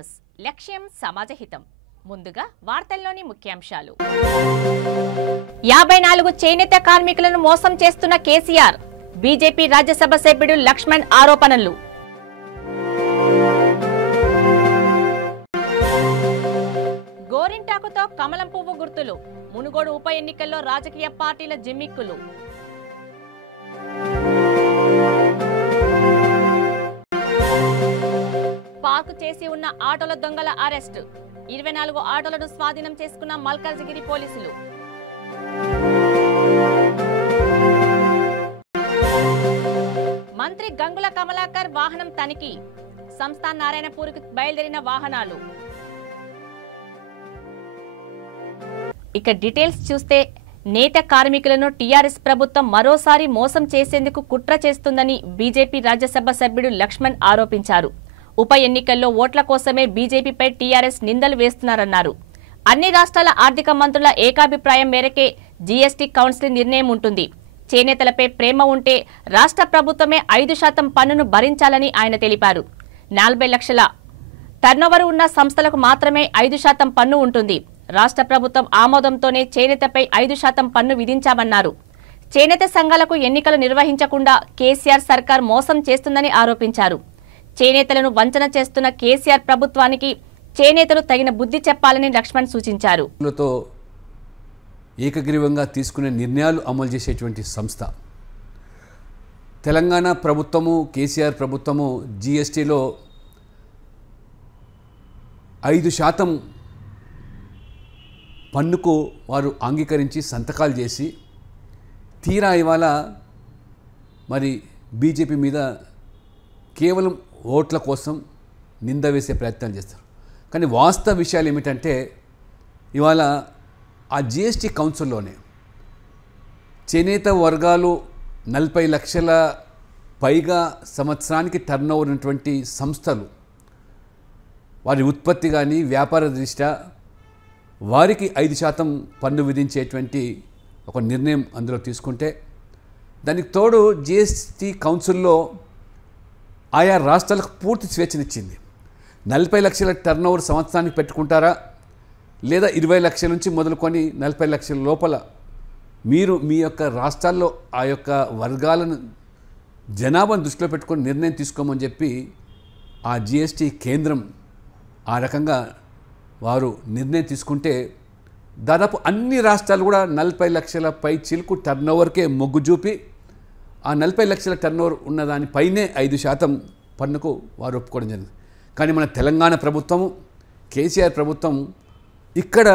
News లక్ష్యం సమాజహితం. ముందుగా వార్తల్లోని ముఖ్యాంశాలు. 54 చేనేత కార్మికులను మోసం చేస్తున్న కేసీఆర్, బీజేపీ రాజ్యసభ సభ్యుడు లక్ష్మణ్ ఆరోపణలు. గోరింటాకుతో కమలం పువ్వు గుర్తులు, మునుగోడు ఉప ఎన్నికల్లో రాజకీయ పార్టీల జిమ్మిక్కులు. పార్కు చేసి ఉన్న ఆటోల దొంగల అరెస్టు, 24 ఆటోలను స్వాధీనం చేసుకున్న మల్కాజ్గిరి పోలీసులు. మంత్రి గంగుల కమలాకర్ వాహనం తనిఖీ, సంస్థాన్ నారాయణపూర్కు బయలుదేరిన వాహనాలు. ఇక డీటెయిల్స్ చూస్తే, నేత కార్మికులను టీఆర్ఎస్ ప్రభుత్వం మరోసారి మోసం చేసేందుకు కుట్ర చేస్తుందని బీజేపీ రాజ్యసభ సభ్యుడు లక్ష్మణ్ ఆరోపించారు. ఉప ఎన్నికల్లో ఓట్ల కోసమే బీజేపీపై టీఆర్ఎస్ నిందలు వేస్తున్నారన్నారు. అన్ని రాష్ట్రాల ఆర్థిక మంత్రుల ఏకాభిప్రాయం మేరకే జీఎస్టీ కౌన్సిల్ నిర్ణయం ఉంటుంది. చేనేతలపై ప్రేమ ఉంటే రాష్ట్ర ప్రభుత్వమే 5% పన్నును భరించాలని ఆయన తెలిపారు. 40 లక్షల టర్నోవర్ ఉన్న సంస్థలకు మాత్రమే 5% పన్ను ఉంటుంది. రాష్ట్ర ప్రభుత్వం ఆమోదంతోనే చేనేతపై 5% పన్ను విధించామన్నారు. చేనేత సంఘాలకు ఎన్నికలు నిర్వహించకుండా కేసీఆర్ సర్కార్ మోసం చేస్తుందని ఆరోపించారు. చేనేతలను వంచన చేస్తున్న కేసీఆర్ ప్రభుత్వానికి చేనేతలు తగిన బుద్ధి చెప్పాలని లక్ష్మణ్ సూచించారు. ఏకగ్రీవంగా తీసుకునే నిర్ణయాలు అమలు చేసేటువంటి సంస్థ తెలంగాణ ప్రభుత్వము, కేసీఆర్ ప్రభుత్వము జీఎస్టీలో 5% పన్నుకు వారు అంగీకరించి సంతకాలు చేసి తీరా ఇవాళ మరి బీజేపీ మీద కేవలం ఓట్ల కోసం నింద వేసే ప్రయత్నాలు చేస్తారు. కానీ వాస్తవ విషయాలు ఏమిటంటే, ఇవాళ ఆ జీఎస్టీ కౌన్సిల్లోనే చేనేత వర్గాలు 40 లక్షల పైగా సంవత్సరానికి టర్నోవర్ ఉన్నటువంటి సంస్థలు, వారి ఉత్పత్తి కానీ వ్యాపార దృష్ట్యా వారికి 5% పన్ను విధించేటువంటి ఒక నిర్ణయం అందులో తీసుకుంటే, దానికి తోడు జీఎస్టీ కౌన్సిల్లో ఆయా రాష్ట్రాలకు పూర్తి స్వేచ్ఛనిచ్చింది. 40 లక్షల టర్నోవర్ సంవత్సరానికి పెట్టుకుంటారా, లేదా 20 లక్షల నుంచి మొదలుకొని 40 లక్షల లోపల మీరు మీ యొక్క రాష్ట్రాల్లో ఆ యొక్క వర్గాలను జనాభాను దృష్టిలో పెట్టుకొని నిర్ణయం తీసుకోమని చెప్పి ఆ జీఎస్టీ కేంద్రం ఆ రకంగా వారు నిర్ణయం తీసుకుంటే, దాదాపు అన్ని రాష్ట్రాలు కూడా 40 లక్షల పై చిలుకు టర్నోవర్కే మొగ్గు చూపి ఆ 40 లక్షల టర్నోవర్ ఉన్నదానిపైనే 5% పన్నుకు వారు ఒప్పుకోవడం జరిగింది. కానీ మన తెలంగాణ ప్రభుత్వము, కేసీఆర్ ప్రభుత్వం ఇక్కడ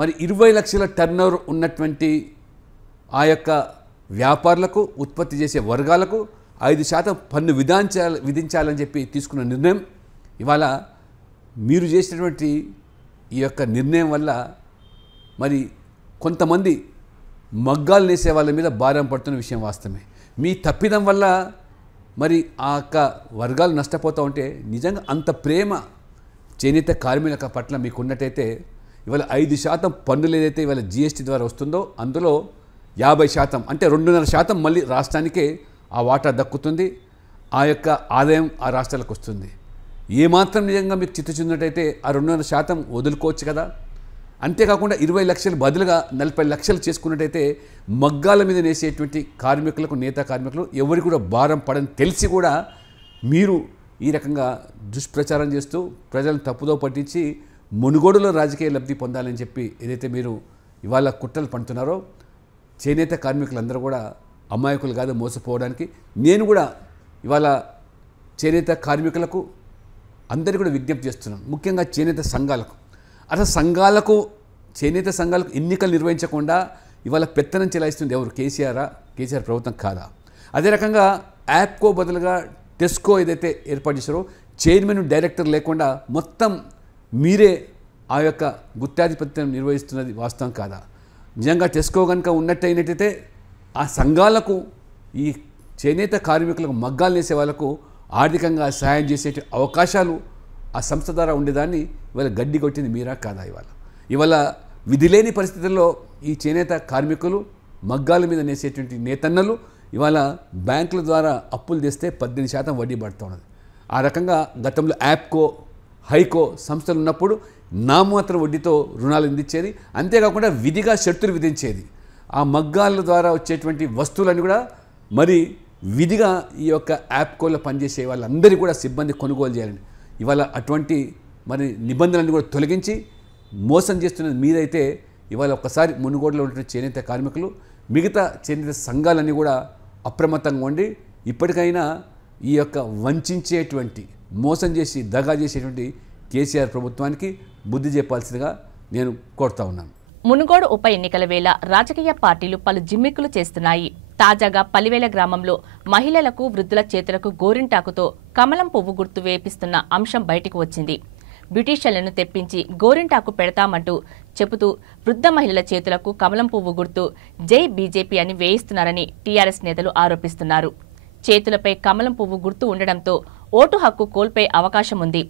మరి 20 లక్షల టర్నోవర్ ఉన్నటువంటి ఆ యొక్క వ్యాపారులకు, ఉత్పత్తి చేసే వర్గాలకు 5% పన్ను విధించాలని చెప్పి తీసుకున్న నిర్ణయం ఇవాళ మీరు చేసినటువంటి ఈ యొక్క నిర్ణయం వల్ల మరి కొంతమంది మగ్గాలు నేసే వాళ్ళ మీద భారం పడుతున్న విషయం వాస్తవమే. మీ తప్పిదం వల్ల మరి ఆ యొక్క వర్గాలు నష్టపోతూ ఉంటే, నిజంగా అంత ప్రేమ చేనేత కార్మికుల పట్ల మీకు ఉన్నట్టయితే ఇవాళ 5% పన్నులు ఏదైతే ఇవాళ జీఎస్టీ ద్వారా వస్తుందో అందులో 50% అంటే 2.5% మళ్ళీ రాష్ట్రానికే ఆ వాటా దక్కుతుంది. ఆ యొక్క ఆదాయం ఆ రాష్ట్రాలకు వస్తుంది. ఏమాత్రం నిజంగా మీకు చిత్తచున్నట్టయితే ఆ 2.5% వదులుకోవచ్చు కదా. అంతేకాకుండా 20 లక్షలు బదులుగా 40 లక్షలు చేసుకున్నట్టయితే మగ్గాల మీద నేసేటువంటి కార్మికులకు, నేత కార్మికులు ఎవరికి కూడా భారం పడని తెలిసి కూడా మీరు ఈ రకంగా దుష్ప్రచారం చేస్తూ ప్రజలను తప్పుదో పట్టించి మునుగోడులో రాజకీయ లబ్ధి పొందాలని చెప్పి ఏదైతే మీరు ఇవాళ కుట్రలు పండుతున్నారో, చేనేత కార్మికులందరూ కూడా అమాయకులు కాదు మోసపోవడానికి. నేను కూడా ఇవాళ చేనేత కార్మికులకు అందరికీ కూడా విజ్ఞప్తి చేస్తున్నాను, ముఖ్యంగా చేనేత సంఘాలకు. అసలు చేనేత సంఘాలకు ఎన్నికలు నిర్వహించకుండా ఇవాళ పెత్తనం చెలాయిస్తుంది ఎవరు? కేసీఆర్ ప్రభుత్వం కాదా? అదే రకంగా యాప్కో బదులుగా టెస్కో ఏదైతే ఏర్పాటు చేశారో, చైర్మన్, డైరెక్టర్ లేకుండా మొత్తం మీరే ఆ యొక్క గుత్తాధిపత్యం నిర్వహిస్తున్నది వాస్తవం కాదా? నిజంగా టెస్కో కనుక ఉన్నట్టయినట్టయితే ఆ సంఘాలకు, ఈ చేనేత కార్మికులకు, మగ్గాలు వేసే వాళ్ళకు ఆర్థికంగా సహాయం చేసే అవకాశాలు ఆ సంస్థ ద్వారా ఉండేదాన్ని ఇవాళ గడ్డి కొట్టింది మీరా కాదా? ఇవాళ విధి లేని పరిస్థితుల్లో ఈ చేనేత కార్మికులు, మగ్గాల మీద నేసేటువంటి నేతన్నలు ఇవాళ బ్యాంకుల ద్వారా అప్పులు తెస్తే 18% వడ్డీ పడుతూ ఉన్నది. ఆ రకంగా గతంలో యాప్కో హైకో సంస్థలు ఉన్నప్పుడు నామాత్ర వడ్డీతో రుణాలు అందించేది. అంతేకాకుండా విధిగా షరతులు విధించేది. ఆ మగ్గాల ద్వారా వచ్చేటువంటి వస్తువులను కూడా మరి విధిగా ఈ యొక్క యాప్కోలో పనిచేసే వాళ్ళందరికీ కూడా సిబ్బంది కొనుగోలు చేయాలని ఇవాళ అటువంటి మరి నిబంధనలను కూడా తొలగించి మోసం చేస్తున్నది మీరైతే ఇవాళ ఒక్కసారి మునుగోడులో ఉంటున్న చేనేత కార్మికులు మిగతా చేనేత సంఘాలన్నీ కూడా అప్రమత్తంగా ఉండి ఇప్పటికైనా ఈ యొక్క వంచేటువంటి మోసం చేసి దగా చేసేటువంటి కేసీఆర్ ప్రభుత్వానికి బుద్ధి చెప్పాల్సిందిగా నేను కోరుతా ఉన్నాను. మునుగోడు ఉప ఎన్నికల వేళ రాజకీయ పార్టీలు పలు జిమ్మిక్కులు చేస్తున్నాయి. తాజాగా పలివేల గ్రామంలో మహిళలకు వృద్ధుల చేతులకు గోరింటాకుతో కమలం పువ్వు గుర్తు వేపిస్తున్న అంశం బయటకు వచ్చింది. బ్యూటీషియన్లను తెప్పించి గోరింటాకు పెడతామంటూ చెబుతూ వృద్ధ మహిళల చేతులకు కమలం పువ్వు గుర్తు జై బీజేపీ అని వేయిస్తున్నారని టీఆర్ఎస్ నేతలు ఆరోపిస్తున్నారు. చేతులపై కమలం పువ్వు గుర్తు ఉండడంతో ఓటు హక్కు కోల్పోయే అవకాశం ఉంది.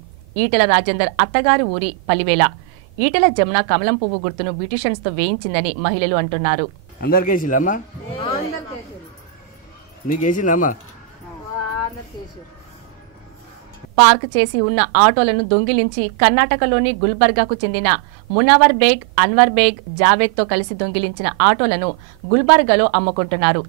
ఈటెల రాజేందర్ అత్తగారి ఊరి పలివేల ఈటెల జమున కమలం పువ్వు గుర్తును బ్యూటీషియన్స్ తో వేయించిందని మహిళలు అంటున్నారు. పార్క్ చేసి ఉన్న ఆటోలను దొంగిలించి కర్ణాటకలోని గుల్బర్గాకు చెందిన మునవర్ బేగ్, అన్వర్ బేగ్, జావేద్ తో కలిసి దొంగిలించిన ఆటోలను గుల్బర్గాలో అమ్ముకుంటున్నారు.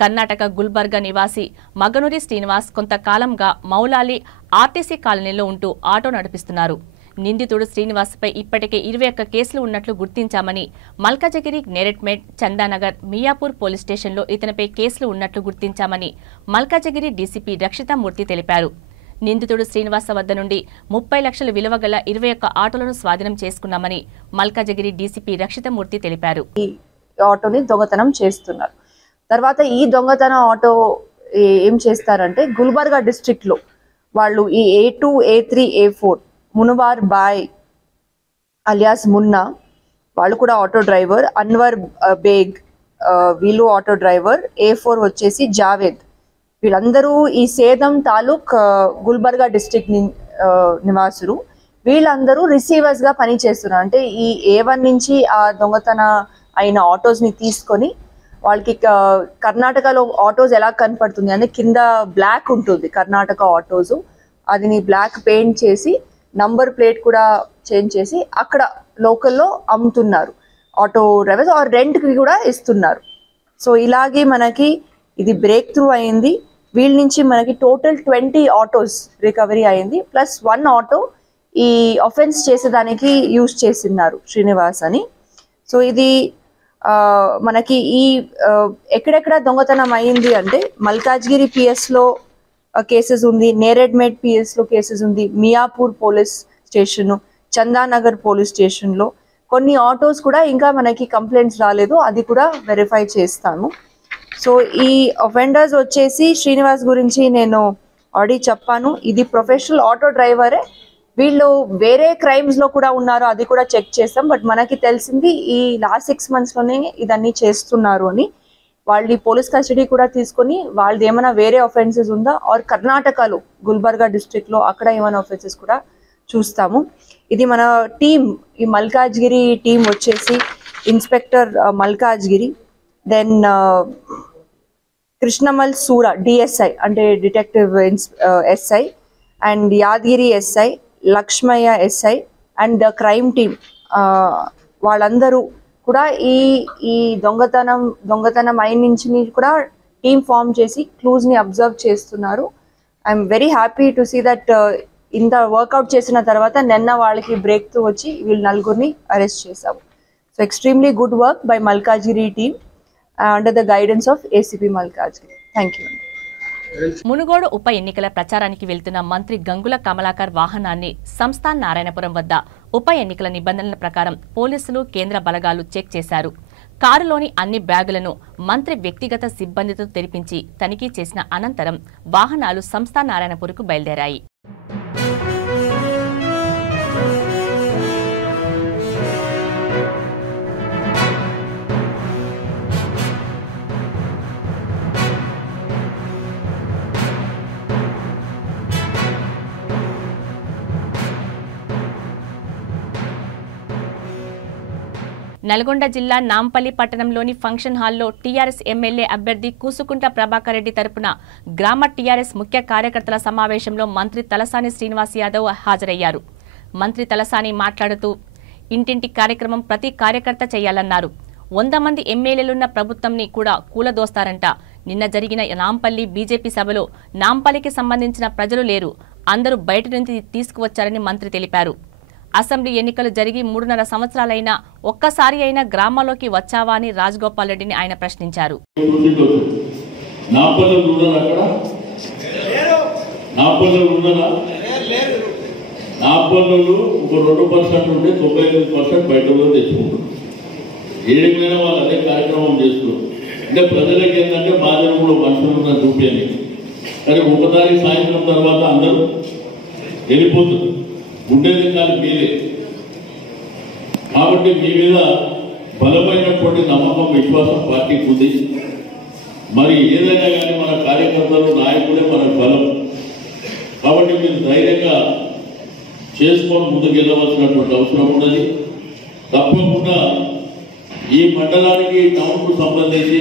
కర్ణాటక గుల్బర్గా నివాసి మగనూరి శ్రీనివాస్ కొంతకాలంగా మౌలాలి ఆర్టీసీ కాలనీలో ఉంటూ ఆటో నడిపిస్తున్నారు. నిందితుడు శ్రీనివాస్పై ఇప్పటికే 21 కేసులు ఉన్నట్లు గుర్తించామని మల్కాజగిరి, నేరెడ్మెట్, చందానగర్, మియాపూర్ పోలీస్ స్టేషన్లో ఇతనిపై కేసులు ఉన్నట్లు గుర్తించామని మల్కాజగిరి డీసీపీ రక్షితామూర్తి తెలిపారు. నిందితుడు శ్రీనివాస వద్ద నుండి 30 లక్షల విలువ గల 21 ఆటోలను స్వాధీనం చేసుకున్నామని మల్కాజగిరి డీసీపీ రక్షితామూర్తి తెలిపారు. ఈ ఆటోని దొంగతనం చేస్తున్నారు. తర్వాత ఈ దొంగతన ఆటో ఏం చేస్తారంటే గుల్బర్గా డిస్ట్రిక్ట్ లో వాళ్ళు ఈ A2, A3, A4 మునవార్ bye alias Munna వాళ్ళు కూడా ఆటో డ్రైవర్, అన్వర్ బేగ్ వీళ్ళు ఆటో డ్రైవర్, A4 వచ్చేసి జావేద్, వీళ్ళందరూ ఈ సేదం తాలూక్ గుల్బర్గా డిస్ట్రిక్ట్ నివాసులు. వీళ్ళందరూ రిసీవర్స్ గా పని చేస్తున్నారు. అంటే ఈ A1 నుంచి ఆ దొంగతన అయిన ఆటోస్ ని తీసుకొని వాళ్ళకి కర్ణాటకలో ఆటోస్ ఎలా కనపడుతుంది అంటే కింద బ్లాక్ ఉంటుంది కర్ణాటక ఆటోస్, అది బ్లాక్ పెయింట్ చేసి నంబర్ ప్లేట్ కూడా చేంజ్ చేసి అక్కడ లోకల్లో అమ్ముతున్నారు ఆటో డ్రైవర్స్, ఆర్ రెంట్ కి కూడా ఇస్తున్నారు. సో ఇలాగే మనకి ఇది బ్రేక్ త్రూ అయింది. వీళ్ళ నుంచి మనకి టోటల్ 20 ఆటోస్ రికవరీ అయింది, ప్లస్ 1 ఆటో ఈ అఫెన్స్ చేసేదానికి యూజ్ చేస్తున్నారు శ్రీనివాస్ అని. సో ఇది మనకి ఈ ఎక్కడెక్కడ దొంగతనం అయింది అంటే మల్కాజ్గిరి పిఎస్ లో కేసెస్ ఉంది, నేరెడ్మెట్ పిఎస్ లో కేసెస్ ఉంది, Miyapur police station, Chandanagar police station లో కొన్ని ఆటోస్ కూడా ఇంకా మనకి కంప్లైంట్స్ రాలేదు, అది కూడా వెరిఫై చేస్తాను. సో ఈ అఫెండర్స్ వచ్చేసి శ్రీనివాస్ గురించి నేను ఆల్రెడీ చెప్పాను, ఇది ప్రొఫెషనల్ ఆటో డ్రైవరే. వీళ్ళు వేరే క్రైమ్స్ లో కూడా ఉన్నారు, అది కూడా చెక్ చేస్తాం. బట్ మనకి తెలిసింది ఈ లాస్ట్ 6 months లోనే ఇదన్నీ చేస్తున్నారు అని. వాళ్ళని పోలీస్ కస్టడీ కూడా తీసుకొని వాళ్ళది ఏమైనా వేరే అఫెన్సెస్ ఉందా ఆర్ కర్ణాటకలో గుల్బర్గా డిస్ట్రిక్ట్ లో అక్కడ ఏమైనా అఫెన్సెస్ కూడా చూస్తాము. ఇది మన టీం, ఈ మల్కాజ్గిరి టీం వచ్చేసి inspector Malkajgiri, then Krishnamal Sura DSI అంటే detective SI, and Yadagiri SI, Lakshmaiah SI and the crime team, వాళ్ళందరూ కూడా ఈ దొంగతనం అయిన నుంచి కూడా టీం ఫామ్ చేసి క్లూజ్ ని అబ్జర్వ్ చేస్తున్నారు. I'm very happy to see that ఇంత వర్కౌట్ చేసిన తర్వాత నిన్న వాళ్ళకి బ్రేక్ త్రూ వచ్చి వీళ్ళు 4 అరెస్ట్ చేశాము. So extremely good work by Malkajgiri team under the guidance of ACP Malkajgiri. Thank you. Munugode ఉప ఎన్నికల ప్రచారానికి వెళ్తున్న మంత్రి గంగుల కమలాకర్ వాహనాన్ని సంస్థాన్ నారాయణపురం వద్ద ఉప ఎన్నికల నిబంధనల ప్రకారం పోలీసులు, కేంద్ర బలగాలు చెక్ చేశారు. కారులోని అన్ని బ్యాగులను మంత్రి వ్యక్తిగత సిబ్బందితో తెరిపించి తనిఖీ చేసిన అనంతరం వాహనాలు సంస్థాన్ నారాయణపురంకు బయలుదేరాయి. నల్గొండ జిల్లా నాంపల్లి పట్టణంలోని ఫంక్షన్ హాల్లో టీఆర్ఎస్ ఎమ్మెల్యే అభ్యర్థి కూసుకుంట ప్రభాకర్ రెడ్డి తరపున గ్రామ టీఆర్ఎస్ ముఖ్య కార్యకర్తల సమావేశంలో మంత్రి తలసాని శ్రీనివాస్ యాదవ్ హాజరయ్యారు. మంత్రి తలసాని మాట్లాడుతూ ఇంటింటి కార్యక్రమం ప్రతి కార్యకర్త చేయాలన్నారు. 100 మంది ఎమ్మెల్యేలున్న ప్రభుత్వంని కూడా కూలదోస్తారంట. నిన్న జరిగిన నాంపల్లి బీజేపీ సభలో నాంపల్లికి సంబంధించిన ప్రజలు లేరు, అందరూ బయట నుంచి తీసుకువచ్చారని మంత్రి తెలిపారు. అసెంబ్లీ ఎన్నికలు జరిగి 3.5 సంవత్సరాలైనా ఒక్కసారి అయినా గ్రామాల్లోకి వచ్చావా అని రాజగోపాల్ రెడ్డిని ఆయన ప్రశ్నించారు. నాపల్లు ఒక 2% ఉంటే 99% బయట తెచ్చుకుంటారు. ఏడుమైనా వాళ్ళు అదే కార్యక్రమం చేస్తున్నారు. అంటే ప్రజలకి ఏంటంటే మాధ్యమంలో మనుషులు చూపేది, కానీ ఒకసారి సాయంత్రం తర్వాత అందరూ వెళ్ళిపోతుంది. ఉండేది కాదు మీరే. కాబట్టి మీ మీద బలమైనటువంటి నమ్మకం, విశ్వాసం పార్టీకి ఉంది. మరి ఏదైనా కానీ మన కార్యకర్తలు, నాయకులే మనకు బలం. కాబట్టి మీరు ధైర్యంగా చేసుకొని ముందుకు వెళ్ళవలసినటువంటి అవసరం ఉన్నది. తప్పకుండా ఈ మండలానికి, టౌన్కు సంబంధించి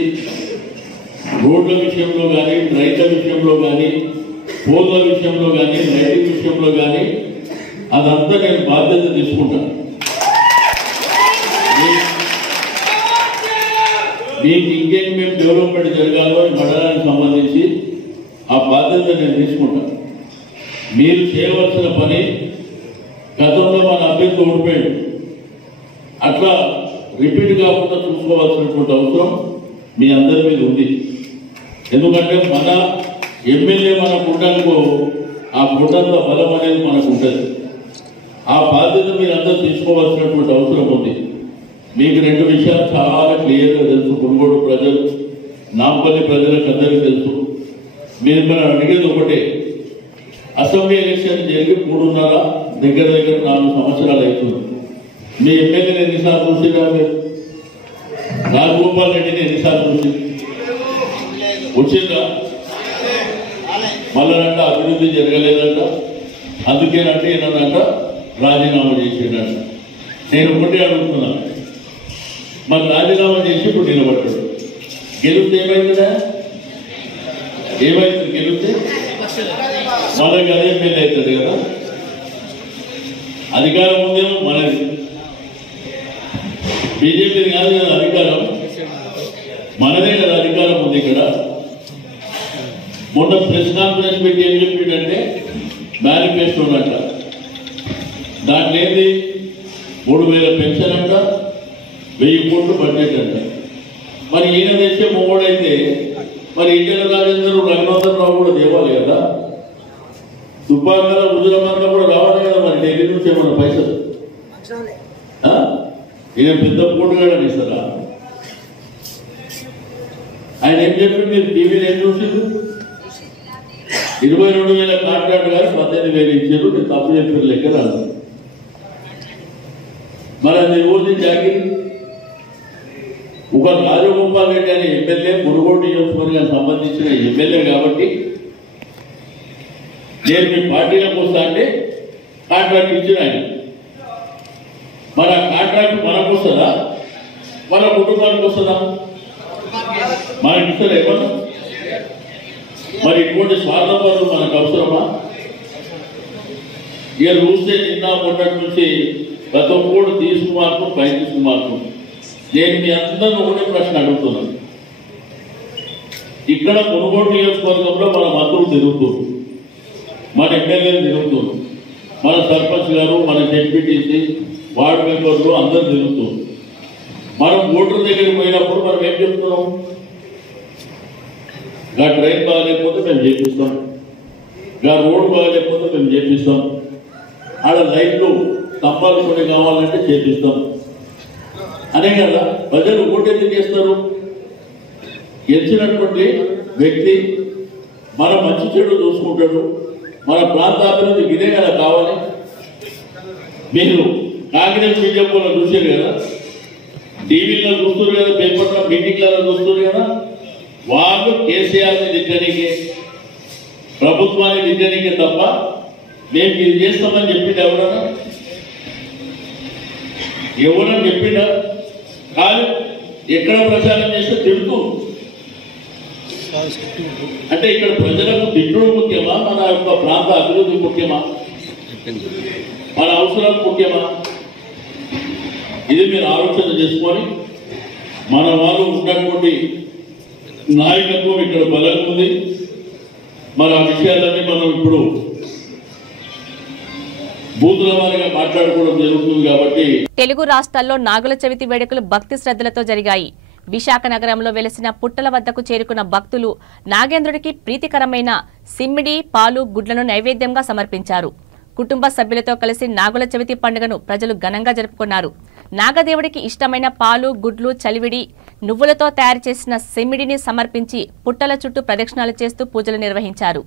రోడ్ల విషయంలో కానీ, రైతుల విషయంలో కానీ, పోల విషయంలో కానీ, రైతు విషయంలో కానీ అదంతా నేను బాధ్యత తీసుకుంటాను. మీకు ఇంకేం మేము డెవలప్మెంట్ జరగాలో ఈ మండలానికి సంబంధించి ఆ బాధ్యత నేను తీసుకుంటాను. మీరు చేయవలసిన పని, గతంలో మన అభ్యర్థి ఓడిపోయాడు, అట్లా రిపీట్ కాకుండా చూసుకోవాల్సినటువంటి అవసరం మీ అందరి మీద ఉంది. ఎందుకంటే మన ఎమ్మెల్యే మన గుండెలకు, ఆ గుండంత బలం అనేది మనకు ఉంటుంది. ఆ బాధ్యత మీరు అందరూ తీసుకోవాల్సినటువంటి అవసరం ఉంది. మీకు 2 విషయాలు చాలా క్లియర్గా తెలుసు. కొనుగోడు ప్రజలు, నాంపల్లి ప్రజలకు అందరికీ తెలుసు. మీరు మనం అడిగేది ఒకటే, అసెంబ్లీ ఎలక్షన్ జరిగి 3.5 దగ్గర 4 సంవత్సరాలు అవుతుంది. మీ ఎమ్మెల్యేని ఎన్నిసార్లు చూసినా, మీరు రాజగోపాల్ రెడ్డిని ఎన్నిసార్లు చూసి వచ్చిందా? మళ్ళనంట అభివృద్ధి జరగలేదంట, అందుకేనంటే ఏనంట రాజీనామా చేసేటంట. నేను ఒకటే అడుగుతున్నాను, మరి రాజీనామా చేసి ఇప్పుడు నిలబడ్డాడు. గెలిస్తే ఏమైందిరా? ఏమైంది? గెలిస్తే మనకి అదే ఎమ్మెల్యే అవుతుంది కదా. అధికారం ఉందేమో మనది, బీజేపీ కాదు కదా అధికారం, మనదే కదా అధికారం ఉంది ఇక్కడ. మొన్న ప్రెస్ కాన్ఫరెన్స్ పెట్టి ఏం చెప్పిందంటే మేనిఫెస్టో అంట, దాంట్లో ఏంది 3,000 పెన్షన్ అంట, 1000 కోట్లు బడ్జెట్ అంట. మరి ఈయన తెచ్చే మొగోడైతే మరి ఈటెల రాజేందర్, రఘునందనరావు కూడా దేవాలి కదా, దుబ్బాకల హుజురాబాద్ కూడా రావాలి కదా. మరి ఢిల్లీ నుంచి ఏమన్నా పైసలు? ఈయన పెద్ద పోటుగాడని ఇస్తారా? ఆయన ఏం చెప్పి మీరు టీవీలో ఏం చూసిండు? 22,000 కాంట్రాక్ట్ కానీ 18,000 ఇచ్చారు. నేను తప్పు చెప్పిన లెక్క రాదు. మరి అది రోజు జాగిరి ఒక రాజగోపాల్ రెడ్డి అనే ఎమ్మెల్యే, మునుగోడు నియోజకవర్గానికి సంబంధించిన ఎమ్మెల్యే కాబట్టి నేను మీ పార్టీలోకి వస్తా అంటే కాంట్రాక్ట్ ఇచ్చిన ఆయన. మరి ఆ కాంట్రాక్ట్ మనకు వస్తుందా, మన కుటుంబానికి వస్తుందా? మనకి ఇస్తారు ఏమన్నా? మరి ఇటువంటి స్వార్థపరులు మనకు అవసరమా? ఇక చూస్తే నిన్న మొన్నటి నుంచి ప్రతి ఒక్కరు తీసుకుమార్చు, పై తీసుకుమార్చు. నేను మీ అందరూ ఒకటే ప్రశ్న అడుగుతున్నాను. ఇక్కడ మునుగోడు నియోజకవర్గంలో మన మంత్రులు తిరుగుతున్నారు, మన ఎమ్మెల్యేలు తిరుగుతున్నారు, మన సర్పంచ్ గారు, మన డెప్యూటీసీ, వార్డు మెంబర్లు అందరూ తిరుగుతున్నారు. మనం ఓటర్ దగ్గరికి పోయినప్పుడు మనం ఏం చెప్తున్నాం? గా ట్రైన్ బాగాలేకపోతే మేము చేపిస్తాం, గా రోడ్డు బాగాలేకపోతే మేము చేపిస్తాం, ఆడ లైట్లు స్తంభాలు కొన్ని కావాలంటే చేపిస్తాం అనే కదా. ప్రజలు ఓటు ఎందుకు చేస్తారు? గెలిచినటువంటి వ్యక్తి మన మంచి చెడు చూసుకుంటాడు, మన ప్రాంత అభివృద్ధి ఇదే కదా కావాలి. మీరు కాంగ్రెస్ బీజేపీలో చూసారు కదా, టీవీలో చూస్తారు కదా, పేపర్లో మీటింగ్లలో చూస్తారు కదా. వాళ్ళు కేసీఆర్ని దిద్దనికే, ప్రభుత్వాన్ని దిద్దనికే తప్ప మేము ఇది చేస్తామని చెప్పింది ఎవరన్నా చెప్పిందా? కాదు. ఎక్కడ ప్రచారం చేస్తే తిడుతూ, అంటే ఇక్కడ ప్రజలకు తిట్టుడు ముఖ్యమా, మన యొక్క ప్రాంత అభివృద్ధి ముఖ్యమా? మన అవసరాలు ముఖ్యమా? ఇది మీరు ఆలోచన చేసుకొని మన వాళ్ళు ఉన్నటువంటి నాయకత్వం ఇక్కడ బలంగా ఉంది. మరి ఆ విషయాలన్నీ మనం ఇప్పుడు బూతుల వారిగా మాట్లాడుకోవడం జరుగుతుంది. కాబట్టి తెలుగు రాష్ట్రాల్లో నాగుల చవితి వేడుకలు భక్తి శ్రద్ధలతో జరిగాయి. విశాఖ నగరంలో వెలిసిన పుట్టల వద్దకు చేరుకున్న భక్తులు నాగేంద్రుడికి ప్రీతికరమైన సిమ్మిడి, పాలు, గుడ్లను నైవేద్యంగా సమర్పించారు. కుటుంబ సభ్యులతో కలిసి నాగుల చవితి పండుగను ప్రజలు ఘనంగా జరుపుకున్నారు. నాగదేవుడికి ఇష్టమైన పాలు, గుడ్లు, చలివిడి, నువ్వులతో తయారు చేసిన సిమ్మిడిని సమర్పించి పుట్టల చుట్టూ ప్రదక్షిణాలు చేస్తూ పూజలు నిర్వహించారు.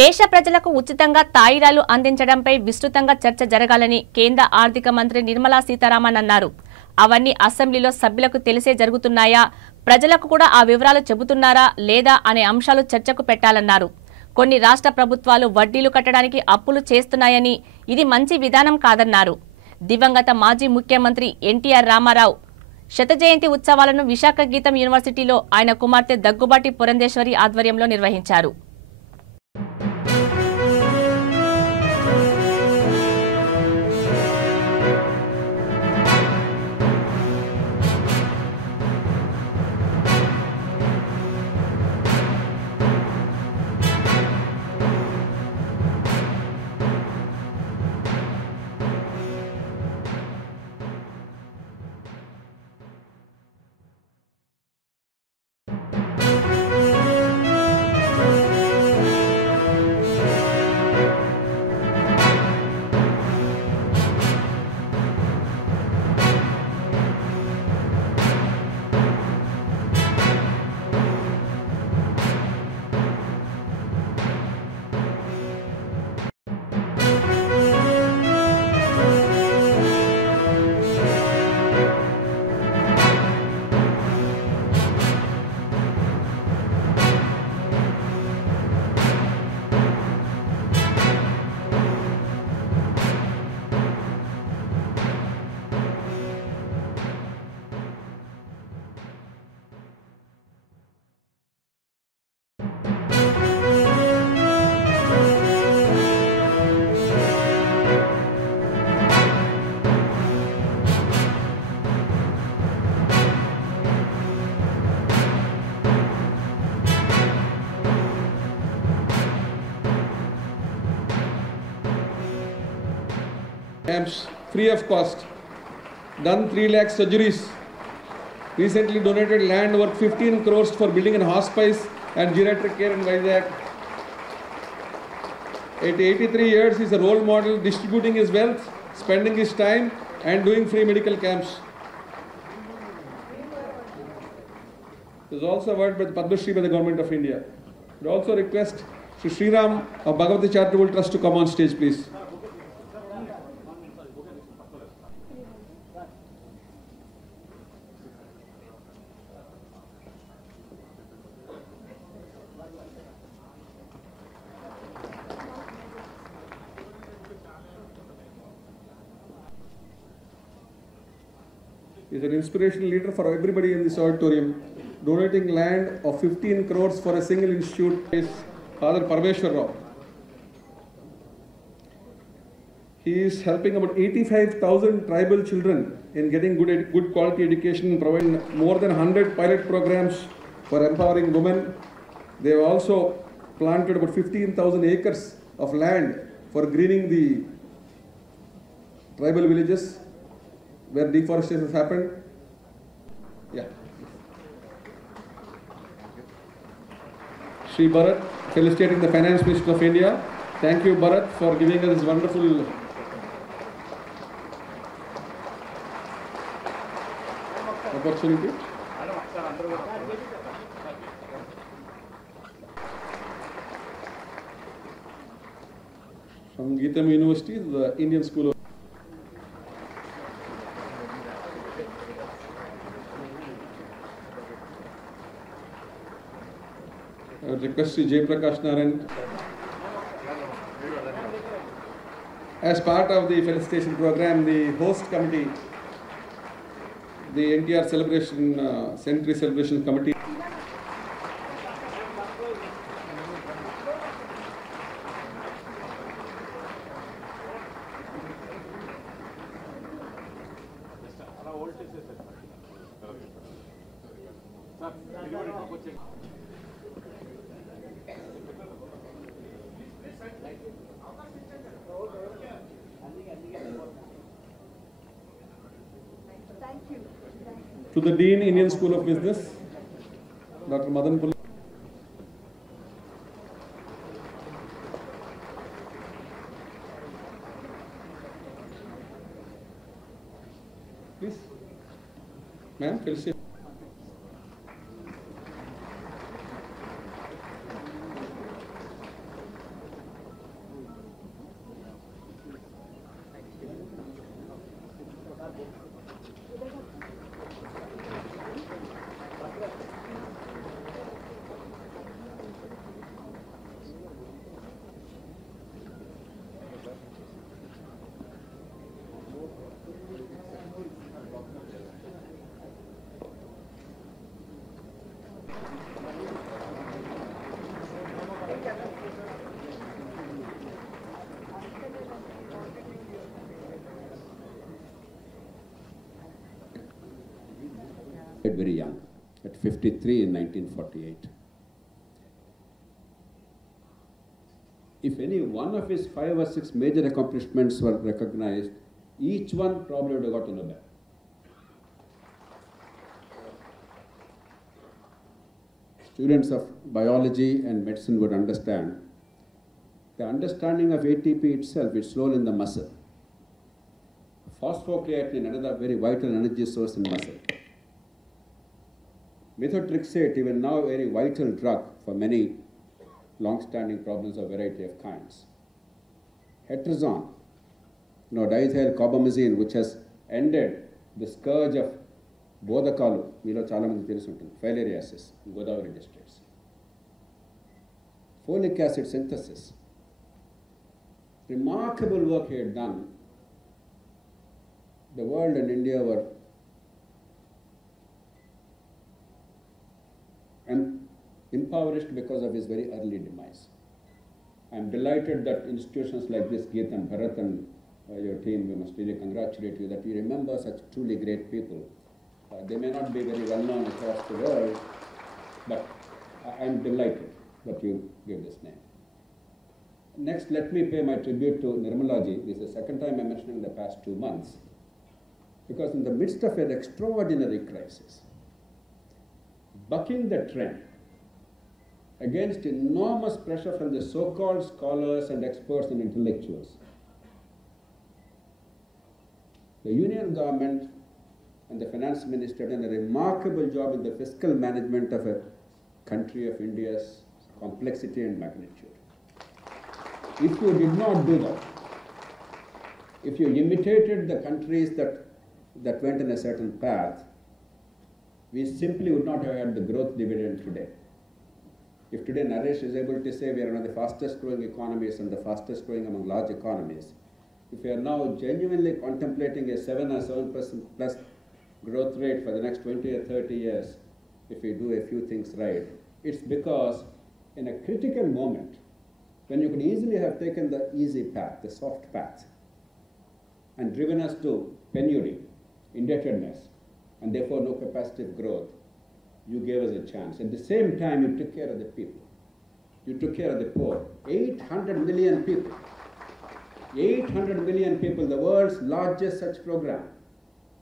దేశ ప్రజలకు ఉచితంగా తాయిలాలు అందించడంపై విస్తృతంగా చర్చ జరగాలని కేంద్ర ఆర్థిక మంత్రి నిర్మలా సీతారామన్ అన్నారు. అవన్నీ అసెంబ్లీలో సభ్యులకు తెలిసే జరుగుతున్నాయా, ప్రజలకు కూడా ఆ వివరాలు చెబుతున్నారా లేదా అనే అంశాలు చర్చకు పెట్టాలన్నారు. కొన్ని రాష్ట్ర ప్రభుత్వాలు వడ్డీలు కట్టడానికి అప్పులు చేస్తున్నాయని, ఇది మంచి విధానం కాదన్నారు. దివంగత మాజీ ముఖ్యమంత్రి ఎన్టీఆర్ రామారావు శత జయంతి ఉత్సవాలను విశాఖ గీతం యూనివర్సిటీలో ఆయన కుమార్తె దగ్గుబాటి పురంధేశ్వరి ఆధ్వర్యంలో నిర్వహించారు. Camps free of cost, done 3 lakh surgeries, recently donated land worth 15 crores for building a hospice and geriatric care in Vizag. At 83 years, he is a role model, distributing his wealth, spending his time and doing free medical camps. He was also awarded by the Padma Shri by the Government of India. We also request Sri Sriram of Bhagavati Charitable Trust to come on stage, please. He is an inspirational leader for everybody in this auditorium. Donating land of 15 crores for a single institute is Father Parmeshwar Rao. He is helping about 85,000 tribal children in getting good quality education, providing more than 100 pilot programs for empowering women. They have also planted about 15,000 acres of land for greening the tribal villages where deforestation has happened. Yeah. Shri Bharat, felicitating the Finance Minister of India. Thank you, Bharat, for giving us this wonderful opportunity. From Geetam University, the Indian School of I would request Sri Jayaprakash Narayan. As part of the felicitation program, the host committee, the NTR celebration, centenary celebration committee. To the Dean, Indian School of Business, Dr. Madan Pul. Please, ma'am, felicitate. Very young, at 53 in 1948. If any one of his 5 or 6 major accomplishments were recognized, each one probably would have got a Nobel. Students of biology and medicine would understand the understanding of ATP itself, its role in the muscle. Phosphocreatine, another very vital energy source in muscle. Methotrexate, even now a very vital drug for many long-standing problems of variety of kinds. Hetrazon, diethyl carbamazine, which has ended the scourge of Bodakalu, meelo chaala mandi telusuntundi, filariasis in Godavari districts. Folic acid synthesis. Remarkable work he had done. The world and India were impoverished because of his very early demise. I am delighted that institutions like this, Geetam, Bharat and your team, we must really congratulate you that you remember such truly great people. They may not be very well known across the world, but I am delighted that you gave this name. Next, let me pay my tribute to Nirmalaji. This is the second time I mentioned in the past 2 months, because in the midst of an extraordinary crisis, bucking the trend, against enormous pressure from the so-called scholars and experts and intellectuals, the union government and the finance minister done a remarkable job in the fiscal management of a country of India's complexity and magnitude. If you did not do that, if you imitated the countries that went in a certain path, we simply would not have had the growth dividend today. If today Naresh is able to say we are one of the fastest growing economies and the fastest growing among large economies, if we are now genuinely contemplating a 7 or 7% plus growth rate for the next 20 or 30 years, if we do a few things right, it's because in a critical moment, when you could easily have taken the easy path, the soft path, and driven us to penury, indebtedness, and therefore no capacity of growth, you gave us a chance. At the same time, you took care of the people. You took care of the poor. 800 million people. 800 million people, the world's largest such program.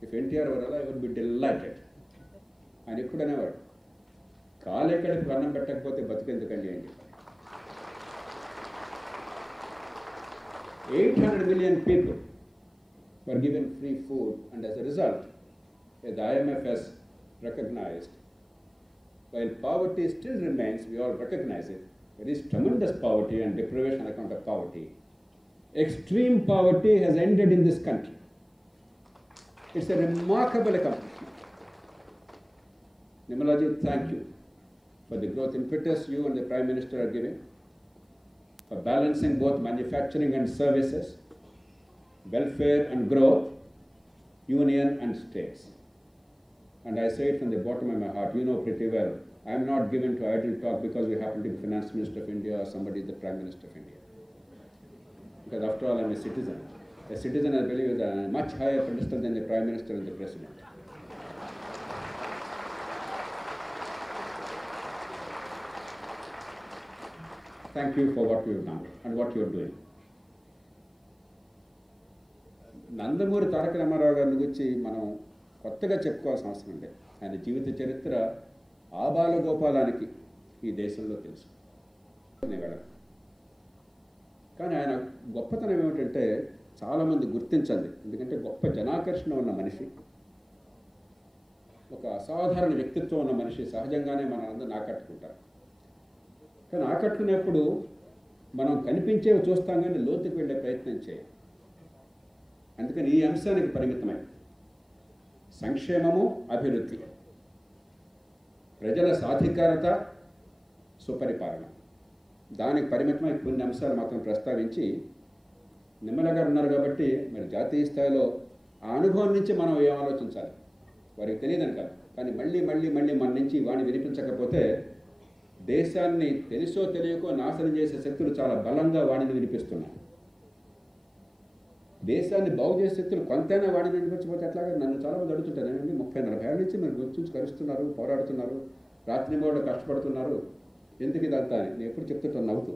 If NTR were alive, I would be delighted. And you could have never. Kaalekadiki annam pettakapothe batukendukanడి అని చెప్పారు. 800 million people were given free food, and as a result, the IMF has recognized, while poverty still remains, we all recognize it, there is tremendous poverty and deprivation on account of poverty. Extreme poverty has ended in this country. It's a remarkable accomplishment. Nimalaji, thank you for the growth impetus you and the Prime Minister are giving, for balancing both manufacturing and services, welfare and growth, union and states. And I say it from the bottom of my heart, you know pretty well, I am not given to idle talk because we happen to be Finance Minister of India or somebody is the Prime Minister of India. Because after all, I am a citizen. A citizen, I believe, is a much higher pedestal than the Prime Minister and the President. Thank you for what you have done and what you are doing. Nandamuri Taraka Ramarao గారి గురించి మనం కొత్తగా చెప్పుకోవాల్సిన అవసరం లేదు. ఆయన జీవిత చరిత్ర ఆబాలగోపాలానికి ఈ దేశంలో తెలుసు. కానీ ఆయన గొప్పతనం ఏమిటంటే చాలామంది గుర్తించండి, ఎందుకంటే గొప్ప జనాకర్షణ ఉన్న మనిషి, ఒక అసాధారణ వ్యక్తిత్వం ఉన్న మనిషి సహజంగానే మన అందరిని ఆకట్టుకుంటారు. కానీ ఆకట్టుకునేప్పుడు మనం కనిపించేవి చూస్తాం కానీ లోతుకు వెళ్ళే ప్రయత్నం చేయాలి. అందుకని ఈ అంశానికి పరిమితమై సంక్షేమము, అభివృద్ధి, ప్రజల సాధికారత, సుపరిపాలన, దానికి పరిమితమై కొన్ని అంశాలు మాత్రం ప్రస్తావించి, నిమ్మల గారు ఉన్నారు కాబట్టి మరి జాతీయ స్థాయిలో ఆ అనుభవం నుంచి మనం ఏం ఆలోచించాలి వారికి తెలియదని కాదు, కానీ మళ్ళీ మళ్ళీ మళ్ళీ మన నుంచి వాణి వినిపించకపోతే దేశాన్ని తెలుసో తెలియకో నాశనం చేసే శక్తులు చాలా బలంగా వాణిని వినిపిస్తున్నాయి. దేశాన్ని బాగు చేసే శక్తులు కొంతైనా వాడిని వినిపించకపోతే ఎట్లాగా నన్ను చాలామంది అడుగుతుంటారు, 30-40 ఏళ్ళ నుంచి మీరు గుర్తించి కరుస్తున్నారు, పోరాడుతున్నారు, రాత్రి కూడా కష్టపడుతున్నారు, ఎందుకు ఇదంతా అని నేను ఎప్పుడు చెప్తుంటాను నవ్వుతూ.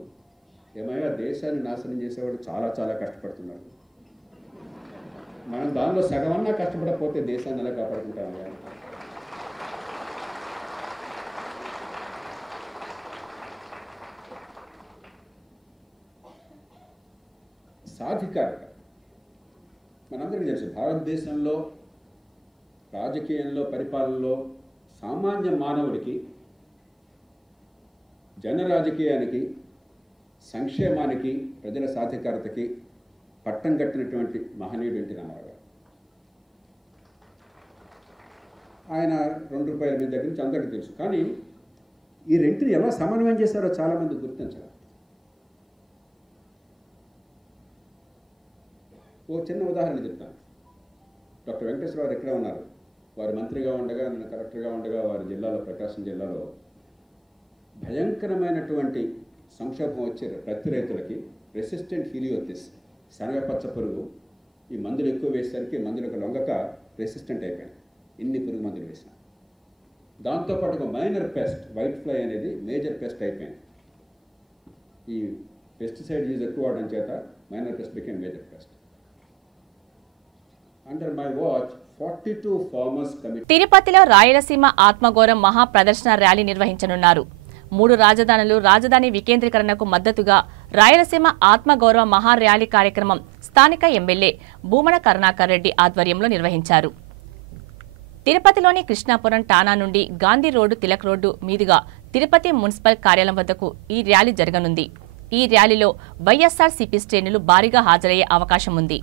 ఏమయ్యా, దేశాన్ని నాశనం చేసేవాడు చాలా చాలా కష్టపడుతున్నారు, మనం దానిలో సగమన్నా కష్టపడకపోతే దేశాన్ని ఎలా కాపాడుకుంటాము? కానీ సాధికారత మనందరికీ తెలుసు. భారతదేశంలో రాజకీయంలో, పరిపాలనలో సామాన్య మానవుడికి, జన రాజకీయానికి, సంక్షేమానికి, ప్రజల సాధికారతకి పట్టం కట్టినటువంటి మహనీయుడు ఎన్టీ రామారావు గారు. ఆయన 2 రూపాయల మీద దగ్గర నుంచి అందరికీ తెలుసు. కానీ ఈ రెంటిని ఎలా సమన్వయం చేశారో చాలామంది గుర్తించారు. ఓ చిన్న ఉదాహరణ చెప్తాను. డాక్టర్ వెంకటేశ్వరరావు ఎక్కడ ఉన్నారు, వారు మంత్రిగా ఉండగా, నేను కలెక్టర్గా ఉండగా వారి జిల్లాలో, ప్రకాశం జిల్లాలో భయంకరమైనటువంటి సంక్షోభం వచ్చే ప్రతి రైతులకి రెసిస్టెంట్ హీలియోథిస్, శనగపచ్చ పురుగు, ఈ మందులు ఎక్కువ వేసేసరికి మందులకు లొంగక రెసిస్టెంట్ అయిపోయాయి, ఎన్ని పురుగు మందులు వేసినా. దాంతోపాటు ఒక మైనర్ పెస్ట్, వైట్ ఫ్లై అనేది మేజర్ పెస్ట్ అయిపోయింది. ఈ పెస్టిసైడ్ యూజ్ ఎక్కువ అవడం చేత minor pest became major pest. Under my watch, 42 farmers committed. తిరుపతిలో రాయలసీమ ఆత్మగౌరవం మహా ప్రదర్శన ర్యాలీ నిర్వహించనున్నారు. 3 రాజధానులు, రాజధాని వికేంద్రీకరణకు మద్దతుగా రాయలసీమ ఆత్మగౌరవ మహా ర్యాలీ కార్యక్రమం స్థానిక ఎమ్మెల్యే భూమన కరుణాకర్ రెడ్డి ఆధ్వర్యంలో నిర్వహించారు. తిరుపతిలోని కృష్ణాపురం టానా నుండి గాంధీ రోడ్డు తిలక్ రోడ్డు మీదుగా తిరుపతి మున్సిపల్ కార్యాలయం వద్దకు ఈ ర్యాలీ జరగనుంది. ఈ ర్యాలీలో వైఎస్ఆర్సీపీ శ్రేణులు భారీగా హాజరయ్యే అవకాశం ఉంది.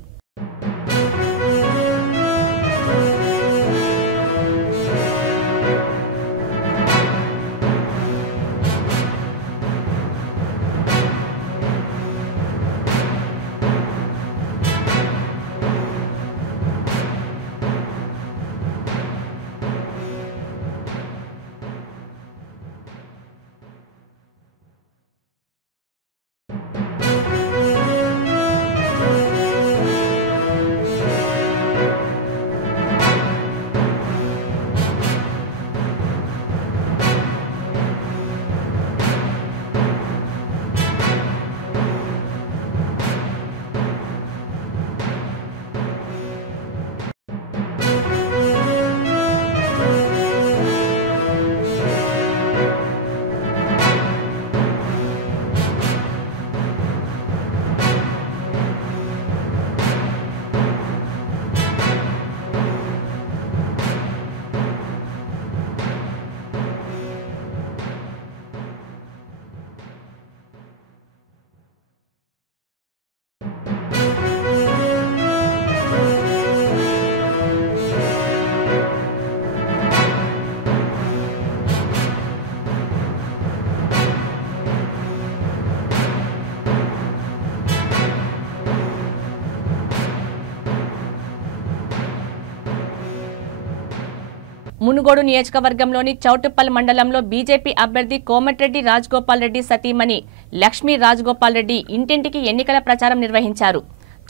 మునుగోడు నియోజకవర్గంలోని చౌటుప్పల్ మండలంలో బీజేపీ అభ్యర్థి కోమటిరెడ్డి రాజగోపాల్ రెడ్డి సతీమణి లక్ష్మీ రాజగోపాల్ రెడ్డి ఇంటింటికి ఎన్నికల ప్రచారం నిర్వహించారు.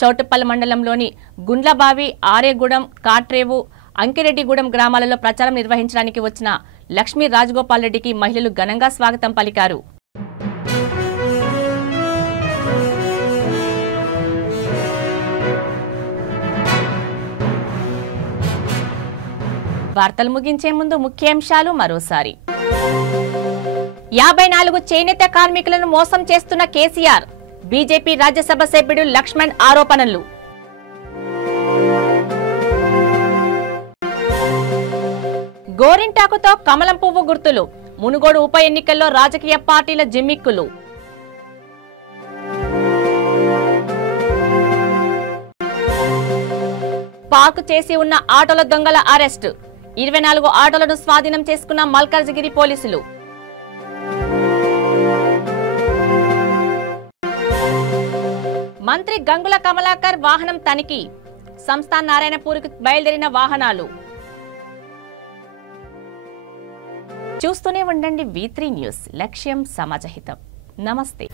చౌటుప్పల్ మండలంలోని గుండ్లబావి, ఆరేగూడెం, కాట్రేవు, అంకిరెడ్డిగూడెం గ్రామాలలో ప్రచారం నిర్వహించడానికి వచ్చిన లక్ష్మీ రాజగోపాల్ రెడ్డికి మహిళలు ఘనంగా స్వాగతం పలికారు. వార్తలు ముగించే ముందు ముఖ్యాంశాలు మరోసారి. 54 చేనేత కార్మికులను మోసం చేస్తున్న కేసీఆర్, బీజేపీ రాజ్యసభ సభ్యుడు లక్ష్మణ్ ఆరోపణలు. గోరింటాకుతో కమలం పువ్వు గుర్తులు, మునుగోడు ఉప ఎన్నికల్లో రాజకీయ పార్టీల జిమ్మిక్కులు. పార్కు చేసి ఉన్న ఆటోల దొంగల అరెస్టు, 24 ఆటోలను స్వాధీనం చేసుకున్న మల్కాజ్గిరి పోలీసులు. మంత్రి గంగుల కమలాకర్ వాహనం తనిఖీ, సంస్థాన్ నారాయణపూర్కు బయలుదేరిన వాహనాలు. చూస్తూనే ఉండండి V3 న్యూస్, లక్ష్యం సమాజహితం. నమస్తే.